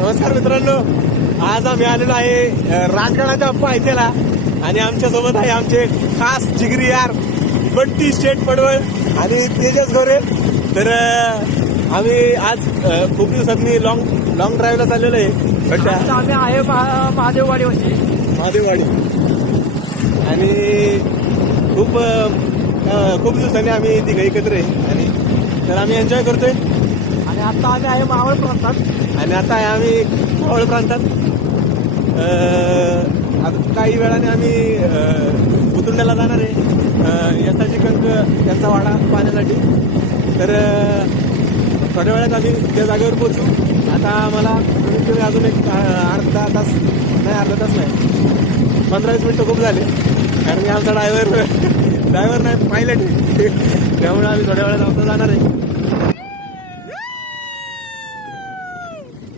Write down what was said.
नमस्कार मित्रांनो, आज आम्ही आलेलो आहे राजगडाच्या पायथ्याला आणि आमच्या सोबत आहे आमचे खास जिगरी यार बंटी शेठ पडवळ आणि तेजस गोरे. तर आम्ही आज खूप दिवसांनी लॉंग ड्राईव्हला चाललेलो आहे. आम्ही आहे महादेववाडीवरची महादेववाडी आणि खूप दिवसांनी आम्ही तिघं एकत्र आहे आणि तर आम्ही एन्जॉय करतोय. आणि आता आम्ही आहे मावळ प्रांतात आणि आता आहे आम्ही मावळ प्रांतात. आता काही वेळाने आम्ही बुतुंड्याला जाणार आहे यासाठी कंक त्यांचा वाडा पाहण्यासाठी. तर थोड्या वेळात आम्ही त्या जागेवर पोहोचू. आता मला कमीत कमी अजून एक अर्धा तास नाही 15-20 मिनिटं खूप झाले, कारण मी आमचा ड्रायव्हर नाही पायलट आहे त्यामुळे आम्ही थोड्या वेळात आमचा जाणार आहे.